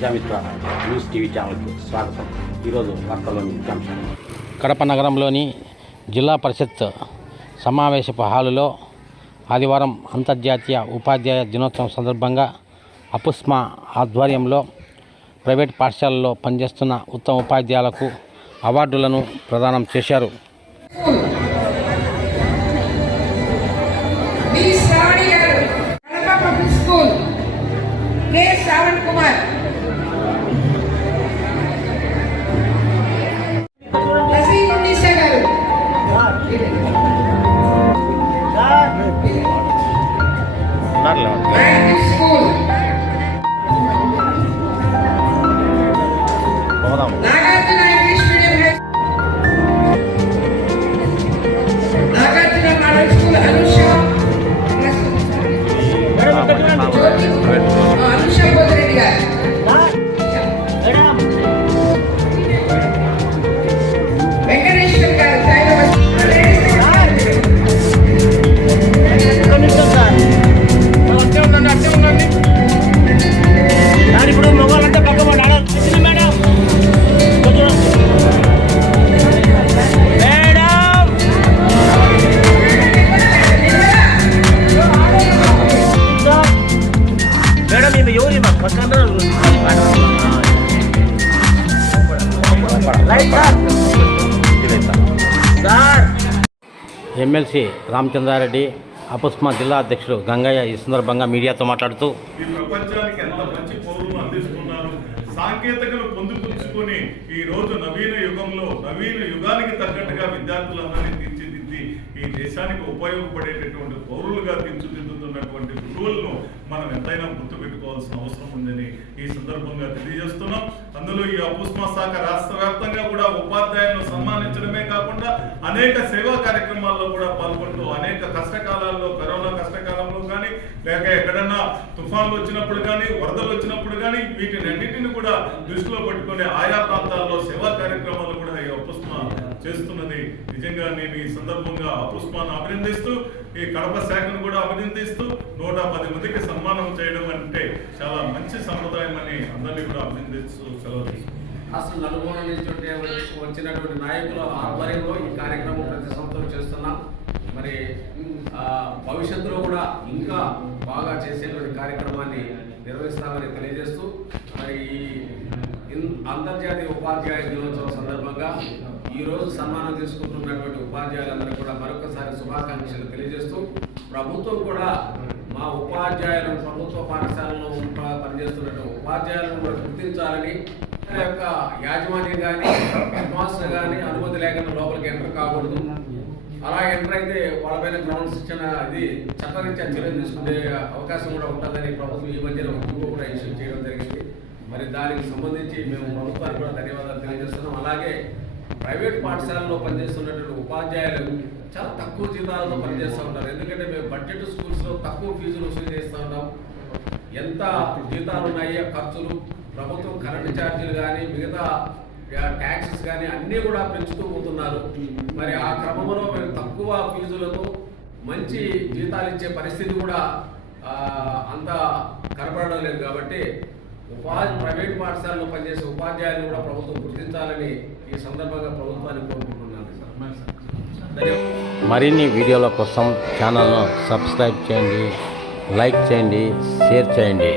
Prajamitra news TV ఛానల్కి స్వాగతం. ఈరోజు వార్తల్లోని ముఖ్యాంశాలు కడప నగరంలోని జిల్లా పరిషత్ సమావేశపు హాలులో ఆదివారం అంతర్జాతీయ ఉపాధ్యాయ దినోత్సవం సందర్భంగా అపుస్మా ఆధ్వర్యంలో ప్రైవేట్ పాఠశాలలో పనిచేస్తున్న ఉత్తమ ఉపాధ్యాయులకు అవార్డులను ప్రదానం చేశారు. கே சாவன்குமார். நசீமுன்னீசகர் ఎమ్మెల్సీ రామచంద్రారెడ్డి అపుస్మా జిల్లా అధ్యక్షుడు గంగయ్య ఈ సందర్భంగా మీడియాతో మాట్లాడుతూ ఈ ప్రపంచానికి ఎంత మంచి పౌరులు అందిస్తున్నారు సాంకేతికను పొందుపుచ్చుకొని ఈ రోజు నవీన యుగంలో నవీన యుగానికి తగ్గట్టుగా విద్యార్థులందరినీ తీర్చిదిద్ది ఈ దేశానికి ఉపయోగపడేటటువంటి పౌరులుగా తీర్చిదిద్దుతున్నటువంటి గురువులను మనం ఎంతైనా గుర్తుపెట్టుకోవాల్సిన అవసరం ఉందని ఈ సందర్భంగా తెలియజేస్తున్నాం. అందులో ఈ అపుస్మా శాఖ రాష్ట్ర వ్యాప్తంగా కూడా ఉపాధ్యాయులను సన్మానించడమే కాకుండా అనేక సేవా కార్యక్రమాల్లో కూడా పాల్గొంటూ అనేక కష్టకాలాల్లో కరోనా కష్టకాలంలో కానీ లేక ఎక్కడన్నా తుఫాన్లు వచ్చినప్పుడు కానీ వరదలు వచ్చినప్పుడు కానీ వీటిని అన్నింటిని కూడా దృష్టిలో పెట్టుకుని ఆయా ప్రాంతాల్లో సేవా కార్యక్రమాలు కూడా ఈ అపుస్మా చేస్తున్నది. నిజంగా నేను ఈ సందర్భంగా అపుస్మాను అభినందిస్తూ ఈ కడప శాఖను కూడా అభినందిస్తూ నూట పది మందికి సన్మానం చేయడం అంటే చాలా మంచి సంప్రదాయం అని అందరినీ కూడా అభినందిస్తూ సెలవు అసలు నలుగురు నుంచి వచ్చినటువంటి నాయకుల ఆధ్వర్యంలో ఈ కార్యక్రమం ప్రతి సంవత్సరం చేస్తున్నాం. మరి భవిష్యత్తులో కూడా ఇంకా బాగా చేసేటువంటి కార్యక్రమాన్ని నిర్వహిస్తామని తెలియజేస్తూ మరి ఈ అంతర్జాతీయ ఉపాధ్యాయ దినోత్సవం సందర్భంగా ఈ రోజు సన్మానం తీసుకుంటున్నటువంటి ఉపాధ్యాయులందరూ కూడా మరొకసారి శుభాకాంక్షలు తెలియజేస్తూ ప్రభుత్వం కూడా మా ఉపాధ్యాయులను ప్రభుత్వ పాఠశాలలో పనిచేస్తున్నటువంటి ఉపాధ్యాయులను కూడా గుర్తించాలని యొక్క యాజమాన్యం కానీ హెడ్ మాస్టర్ కానీ అనుమతి లేకుండా లోపలికి ఎంటర్ కాకూడదు. అలా ఎంటర్ అయితే వాళ్ళపైన గ్రౌండ్ శిక్షణ అది చట్టరీత్యా చర్యలు తీసుకునే అవకాశం కూడా ఉంటుందని ప్రభుత్వం ఈ మధ్యన ఉద్యోగం కూడా ఇష్యూ చేయడం జరిగింది. మరి దానికి సంబంధించి మేము ప్రభుత్వానికి కూడా ధన్యవాదాలు తెలియజేస్తున్నాం. అలాగే ప్రైవేట్ పాఠశాలలో పనిచేస్తున్నటువంటి ఉపాధ్యాయులు చాలా తక్కువ జీతాలతో పనిచేస్తూ ఉంటారు ఎందుకంటే మేము బడ్జెట్ స్కూల్స్లో తక్కువ ఫీజులు వసూలు చేస్తూ ఉంటాం ఎంత జీతాలు ఉన్నాయో ఖర్చులు ప్రభుత్వం కరెంటు ఛార్జీలు కానీ మిగతా ట్యాక్సెస్ కానీ అన్నీ కూడా పెంచుతూ పోతున్నారు. మరి ఆ క్రమంలో మేము తక్కువ ఫీజులతో మంచి జీతాలు ఇచ్చే పరిస్థితి కూడా అంత కనపడడం లేదు. కాబట్టి ఉపాధి ప్రైవేట్ పాఠశాలలో పనిచేసే ఉపాధ్యాయులు కూడా ప్రభుత్వం గుర్తించాలని ఈ సందర్భంగా ప్రభుత్వాన్ని కోరుకుంటున్నాను. సార్ మరిన్ని వీడియోల కోసం ఛానల్ను సబ్స్క్రైబ్ చేయండి లైక్ చేయండి షేర్ చేయండి.